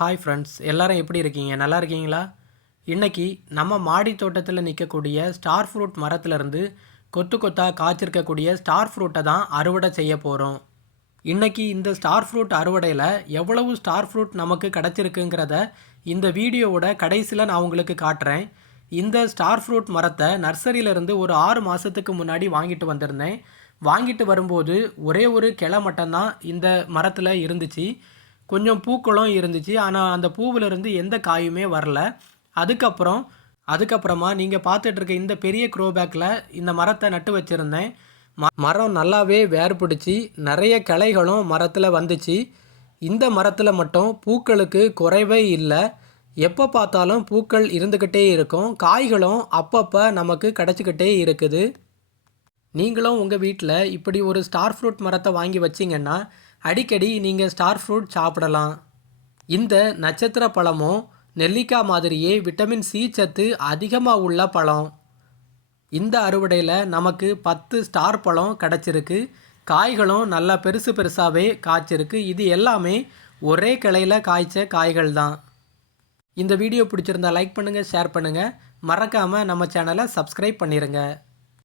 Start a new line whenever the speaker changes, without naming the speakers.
hi friends எல்லோரும் எப்படி இருக்கீங்க நல்லா இருக்கீங்களா இன்றைக்கி நம்ம மாடி தோட்டத்தில் நிற்கக்கூடிய ஸ்டார் ஃப்ரூட் மரத்துலேருந்து கொத்து கொத்தாக காய்ச்சிருக்கக்கூடிய ஸ்டார் ஃப்ரூட்டை தான் அறுவடை செய்ய போகிறோம் இன்றைக்கி இந்த ஸ்டார் ஃப்ரூட் அறுவடையில் எவ்வளவு ஸ்டார் ஃப்ரூட் நமக்கு கிடச்சிருக்குங்கிறத இந்த வீடியோவோட கடைசியில் நான் உங்களுக்கு காட்டுறேன் இந்த ஸ்டார் ஃப்ரூட் மரத்தை நர்சரியிலேருந்து ஒரு ஆறு மாதத்துக்கு முன்னாடி வாங்கிட்டு வந்திருந்தேன் வாங்கிட்டு வரும்போது ஒரே ஒரு கிளை மட்டும்தான் இந்த மரத்தில் இருந்துச்சு கொஞ்சம் பூக்களும் இருந்துச்சு ஆனால் அந்த பூவிலிருந்து எந்த காயுமே வரல அதுக்கப்புறம் அதுக்கப்புறமா நீங்கள் பார்த்துட்ருக்க இந்த பெரிய க்ரோபேக்கில் இந்த மரத்தை நட்டு வச்சுருந்தேன் ம மரம் நல்லாவே வேர் பிடிச்சி நிறைய கிளைகளும் மரத்தில் வந்துச்சு இந்த மரத்தில் மட்டும் பூக்களுக்கு குறைவே இல்லை எப்போ பார்த்தாலும் பூக்கள் இருந்துக்கிட்டே இருக்கும் காய்களும் அப்பப்போ நமக்கு கிடச்சிக்கிட்டே இருக்குது நீங்களும் உங்கள் வீட்டில் இப்படி ஒரு ஸ்டார் ஃப்ரூட் மரத்தை வாங்கி வச்சிங்கன்னா அடிக்கடி நீங்கள் ஸ்டார் ஃப்ரூட் சாப்பிடலாம் இந்த நட்சத்திர பழமும் நெல்லிக்காய் மாதிரியே விட்டமின் சி சத்து அதிகமாக உள்ள பழம் இந்த அறுவடையில் நமக்கு பத்து ஸ்டார் பழம் கிடச்சிருக்கு காய்களும் நல்லா பெருசு பெருசாகவே காய்ச்சிருக்கு இது எல்லாமே ஒரே கிளையில் காய்ச்ச காய்கள் தான் இந்த வீடியோ பிடிச்சிருந்தா லைக் பண்ணுங்கள் ஷேர் பண்ணுங்கள் மறக்காமல் நம்ம சேனலை சப்ஸ்கிரைப் பண்ணிடுங்க